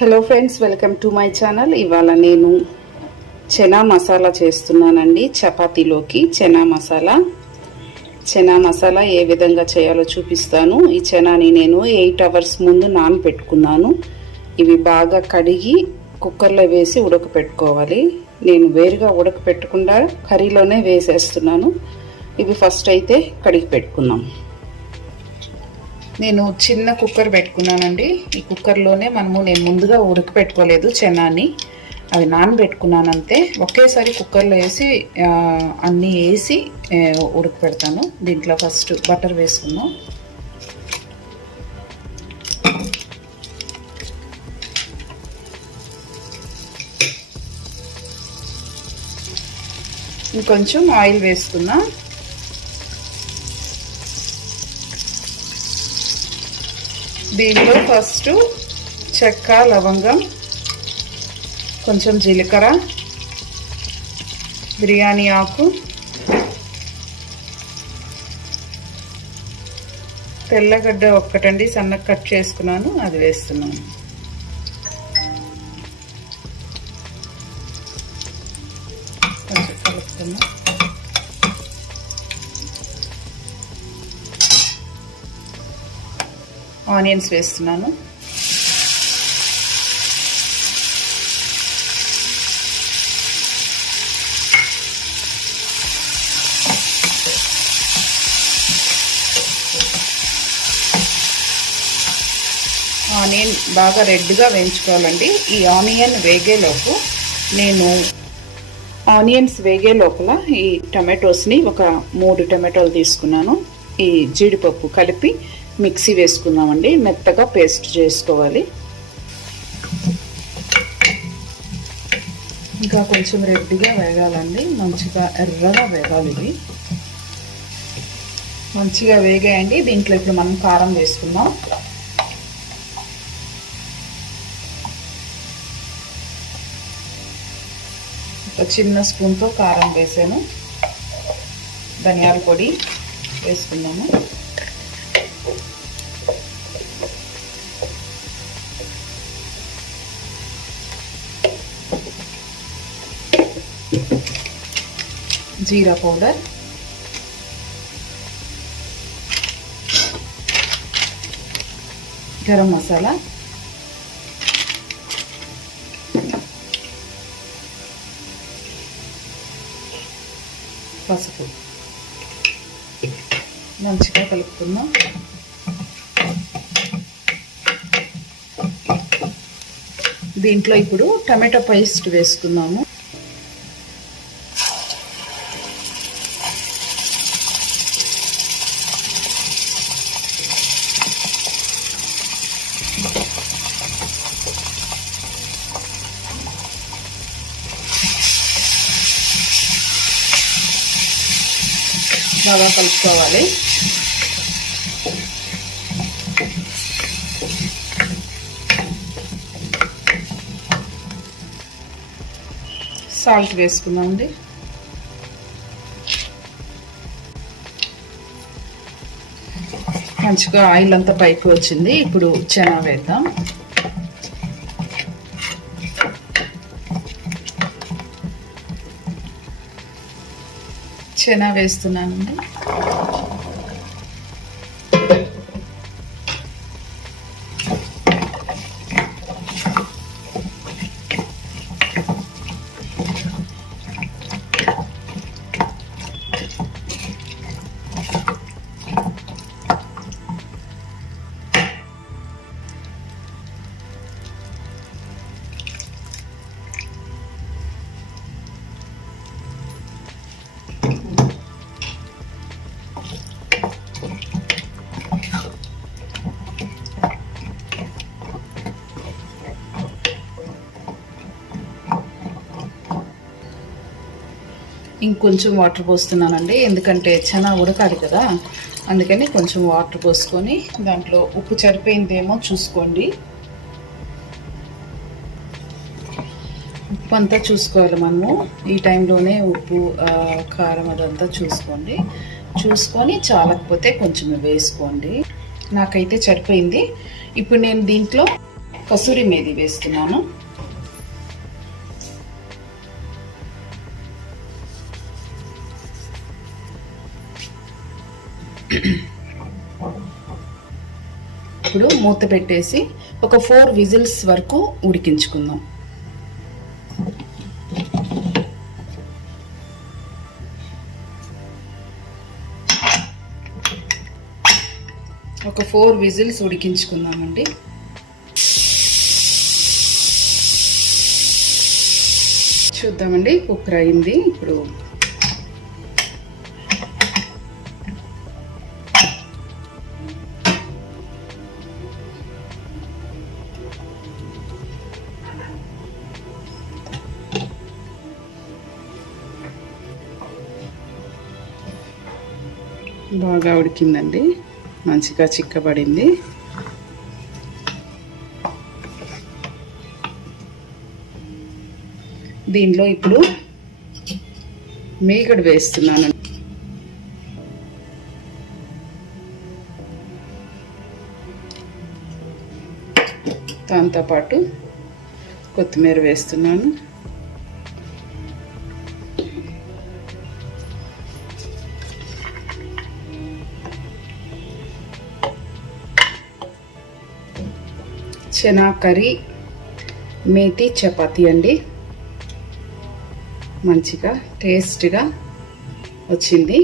Hello friends, welcome to my channel. ఇవాళ నేను చనా మసాలా చేస్తున్నానండి. చపాతీలోకి చనా మసాలా ఏ విధంగా చేయాలో చూపిస్తాను. ఈ చనాని నేను 8 అవర్స్ ముందు నానబెట్టుకున్నాను. ఇవి బాగా కడిగి కుక్కర్లో వేసి ఉడకపెట్టుకోవాలి. నేను వేరుగా ఉడకపెట్టకుండా కర్రీలోనే వేసేస్తున్నాను. ఇవి ఫస్ట్ అయితే కడిగి పెట్టుకున్నాం. నేను చిన్న కుక్కర్ పెట్టుకున్నానండి. ఈ కుక్కర్లోనే నేను ముందుగా ఉడకపెట్టుకోలేదు చనాని, అది నానబెట్టుకున్నాను అంతే. ఒకేసారి కుక్కర్లో వేసి అన్నీ వేసి ఉడకపెడతాను. దీంట్లో ఫస్ట్ బటర్ వేసుకుందాం. ఇంకొంచెం ఆయిల్ వేసుకుందాం. దీంట్లో ఫస్ట్ చెక్క, లవంగం, కొంచెం జీలకర్ర, బిర్యానీ ఆకు, తెల్లగడ్డ ఒక్కటండి సన్నగా కట్ చేసుకున్నాను, అది వేస్తున్నాను. కొంచెం కలుపుతున్నా. ఆనియన్స్ వేస్తున్నాను. ఆనియన్ బాగా రెడ్గా వేయించుకోవాలండి. ఈ ఆనియన్ వేగేలోపు ఆనియన్స్ వేగే లోపల ఈ టమాటోస్ని ఒక 3 టమాటోలు తీసుకున్నాను. ఈ జీడిపప్పు కలిపి మిక్సీ వేసుకుందామండి. మెత్తగా పేస్ట్ చేసుకోవాలి. ఇంకా కొంచెం రెడ్గా వేగాలండి. మంచిగా ఎర్రగా వేగాలి. ఇవి మంచిగా వేగాయండి. దీంట్లో ఇప్పుడు మనం కారం వేసుకుందాం. ఒక చిన్న స్పూన్తో కారం వేసాను. ధనియాల పొడి వేసుకుందాము. జీరా పౌడర్, గరం మసాలా, పసుపు మంచిగా కలుపుకుందాం. దీంట్లో ఇప్పుడు టమాటో పేస్ట్ వేసుకుందాము. బాగా కలుపుకోవాలి. సాల్ట్ వేసుకుందామండి. మంచిగా ఆయిల్ అంతా పైకి వచ్చింది. ఇప్పుడు చనా వేద్దాం. చనా వేస్తున్నానండి. ఇంకొంచెం వాటర్ పోస్తున్నానండి. ఎందుకంటే చనా ఉడకాలి కదా, అందుకని కొంచెం వాటర్ పోసుకొని దాంట్లో ఉప్పు సరిపోయిందేమో చూసుకోండి. ఉప్పు అంతా చూసుకోవాలి మనము. ఈ టైంలోనే ఉప్పు, కారం అదంతా చూసుకొని చాలకపోతే కొంచెం వేసుకోండి. నాకైతే సరిపోయింది. ఇప్పుడు నేను దీంట్లో కసూరి మేతి వేస్తున్నాను. ఇప్పుడు మూత పెట్టేసి ఒక 4 విజిల్స్ వరకు ఉడికించుకుందాం. ఒక 4 విజిల్స్ ఉడికించుకుందామండి. చూద్దామండి, కుక్కర్ అయింది. ఇప్పుడు బాగా ఉడికిందండి, మంచిగా చిక్కబడింది. దీనిలో ఇప్పుడు మీగడ వేస్తున్నాను. దాంతోపాటు కొత్తిమీర వేస్తున్నాను. చనా కర్రీ మేతి చపాతీ అండి, మంచిగా టేస్ట్గా వచ్చింది.